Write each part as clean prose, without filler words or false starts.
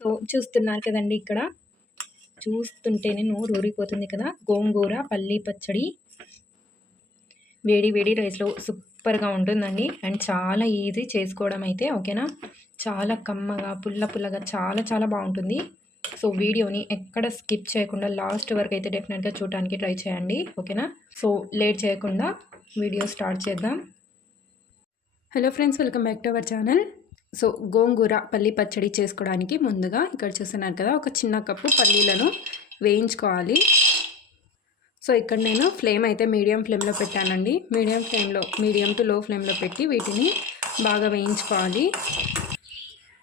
So చూస్తున్నారు కదండి, ఇక్కడ చూస్తుంటేనే నోరు ఊరిపోతుంది కదా. గోంగూర పల్లి పచ్చడి వేడి వేడి రైస్లో సూపర్గా ఉంటుందండి. అండ్ చాలా ఈజీ చేసుకోవడం అయితే, ఓకేనా. చాలా కమ్మగా పుల్ల పుల్లగా చాలా చాలా బాగుంటుంది. సో వీడియోని ఎక్కడ స్కిప్ చేయకుండా లాస్ట్ వరకు అయితే డెఫినెట్గా చూడడానికి ట్రై చేయండి, ఓకేనా. సో లేట్ చేయకుండా వీడియో స్టార్ట్ చేద్దాం. Hello friends, welcome back to our channel. So గోంగూర పల్లి పచ్చడి చేసుకోవడానికి ముందుగా ఇక్కడ చూస్తున్నారు కదా, ఒక చిన్న కప్పు పల్లీలను వేయించుకోవాలి. సో ఇక్కడ నేను ఫ్లేమ్ అయితే మీడియం ఫ్లేమ్లో పెట్టానండి. మీడియం టు లో ఫ్లేమ్లో పెట్టి వీటిని బాగా వేయించుకోవాలి.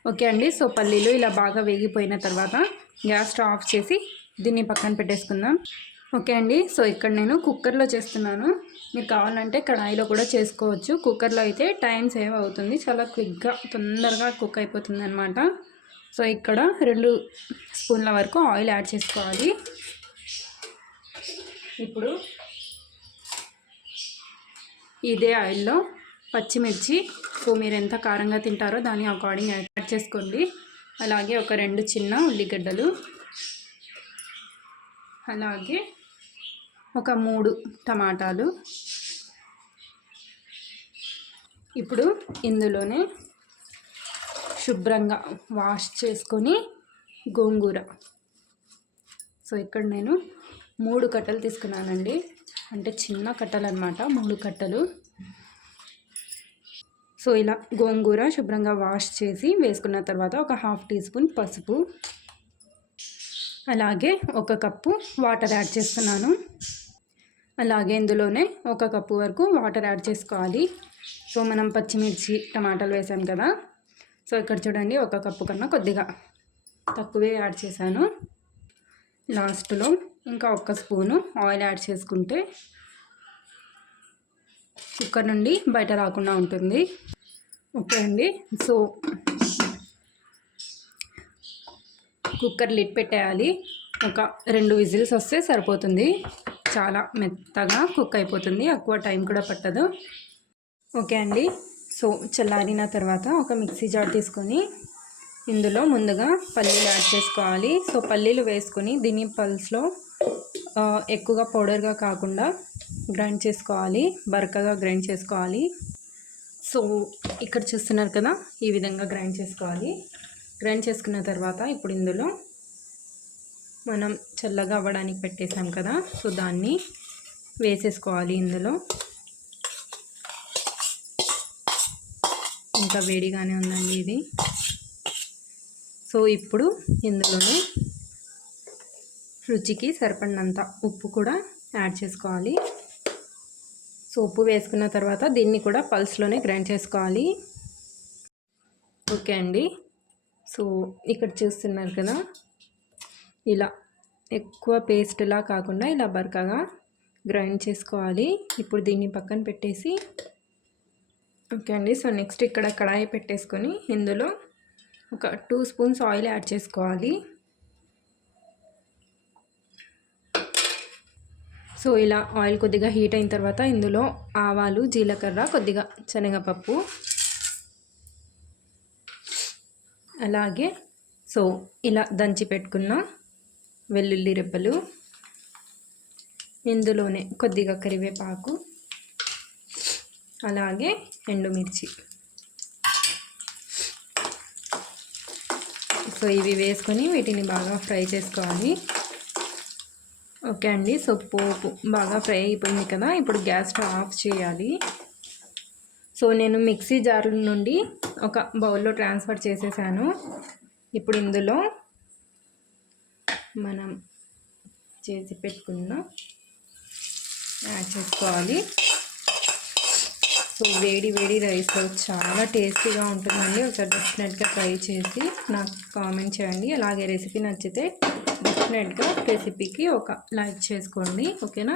ఓకే అండి. సో పల్లీలు ఇలా బాగా వేగిపోయిన తర్వాత గ్యాస్ స్టవ్ ఆఫ్ చేసి దీన్ని పక్కన పెట్టేసుకుందాం. ఓకే అండి. సో ఇక్కడ నేను కుక్కర్లో చేస్తున్నాను. మీరు కావాలంటే కడాయిలో కూడా చేసుకోవచ్చు. కుక్కర్లో అయితే టైం సేవ్ అవుతుంది, చాలా క్విక్గా తొందరగా కుక్ అయిపోతుంది అనమాట. సో ఇక్కడ 2 స్పూన్ల వరకు ఆయిల్ యాడ్ చేసుకోవాలి. ఇప్పుడు ఇదే ఆయిల్లో పచ్చిమిర్చి, సో మీరు ఎంత కారంగా తింటారో దాని అకార్డింగ్ యాడ్ చేసుకోండి. అలాగే ఒక 2 చిన్న ఉల్లిగడ్డలు, అలాగే ఒక 3 టమాటాలు. ఇప్పుడు ఇందులోనే శుభ్రంగా వాష్ చేసుకొని గోంగూర, సో ఇక్కడ నేను 3 కట్టలు తీసుకున్నానండి, అంటే చిన్న కట్టలు అనమాట, 3 కట్టలు. సో ఇలా గోంగూర శుభ్రంగా వాష్ చేసి వేసుకున్న తర్వాత ఒక 1/2 టీ స్పూన్ పసుపు, అలాగే 1 కప్పు వాటర్ యాడ్ చేస్తున్నాను. అలాగే ఇందులోనే 1 కప్పు వరకు వాటర్ యాడ్ చేసుకోవాలి. సో మనం పచ్చిమిర్చి టమాటాలు వేసాం కదా, సో ఇక్కడ చూడండి 1 కప్పు కన్నా కొద్దిగా తక్కువే యాడ్ చేశాను. లాస్ట్లో ఇంకా 1 స్పూను ఆయిల్ యాడ్ చేసుకుంటే కుక్కర్ నుండి బయట రాకుండా ఉంటుంది. ఓకే అండి. సో కుక్కర్ లిడ్ పెట్టేయాలి. ఒక 2 విజిల్స్ వస్తే సరిపోతుంది. చాలా మెత్తగా కుక్ అయిపోతుంది, ఎక్కువ టైం కూడా పట్టదు. ఓకే అండి. సో చల్లారిన తర్వాత ఒక మిక్సీ జార్ తీసుకొని ఇందులో ముందుగా పల్లీలు యాడ్ చేసుకోవాలి. సో పల్లీలు వేసుకొని దీన్ని పల్స్లో ఎక్కువగా పౌడర్గా కాకుండా గ్రైండ్ చేసుకోవాలి, బరకగా గ్రైండ్ చేసుకోవాలి. సో ఇక్కడ చూస్తున్నారు కదా, ఈ విధంగా గ్రైండ్ చేసుకోవాలి. గ్రైండ్ చేసుకున్న తర్వాత ఇప్పుడు ఇందులో మనం చల్లగా అవ్వడానికి పెట్టేసాం కదా, సో దాన్ని వేసేసుకోవాలి. ఇందులో ఇంకా వేడిగానే ఉందండి ఇది. సో ఇప్పుడు ఇందులోనే రుచికి సరిపడినంత ఉప్పు కూడా యాడ్ చేసుకోవాలి. సో ఉప్పు వేసుకున్న తర్వాత దీన్ని కూడా పల్స్లోనే గ్రైండ్ చేసుకోవాలి. ఓకే అండి. సో ఇక్కడ చూస్తున్నారు కదా, ఇలా ఎక్కువ పేస్ట్లా కాకుండా ఇలా బరకగా గ్రైండ్ చేసుకోవాలి. ఇప్పుడు దీన్ని పక్కన పెట్టేసి, ఓకే అండి. సో నెక్స్ట్ ఇక్కడ కడాయి పెట్టేసుకొని ఇందులో ఒక 2 స్పూన్స్ ఆయిల్ యాడ్ చేసుకోవాలి. సో ఇలా ఆయిల్ కొద్దిగా హీట్ అయిన తర్వాత ఇందులో ఆవాలు, జీలకర్ర, కొద్దిగా శనగపప్పు, అలాగే సో ఇలా దంచి పెట్టుకున్న వెల్లుల్లి రెబ్బలు, ఇందులోనే కొద్దిగా కరివేపాకు, అలాగే ఎండుమిర్చి. సో ఇవి వేసుకొని వీటిని బాగా ఫ్రై చేసుకోవాలి. ఓకే అండి. సో పోపు బాగా ఫ్రై అయిపోయింది కదా, ఇప్పుడు గ్యాస్ స్టవ్ ఆఫ్ చేయాలి. సో నేను మిక్సీ జార్ నుండి ఒక బౌల్లో ట్రాన్స్ఫర్ చేసేసాను. ఇప్పుడు ఇందులో మనం చేసి పెట్టుకున్న యాడ్ చేసుకోవాలి. సో వేడి వేడి రైస్లో చాలా టేస్టీగా ఉంటుందండి. ఒకసారి డెఫినెట్గా ట్రై చేసి నాకు కామెంట్ చేయండి. అలాగే రెసిపీ నచ్చితే డెఫినెట్గా రెసిపీకి ఒక లైక్ చేసుకోండి, ఓకేనా.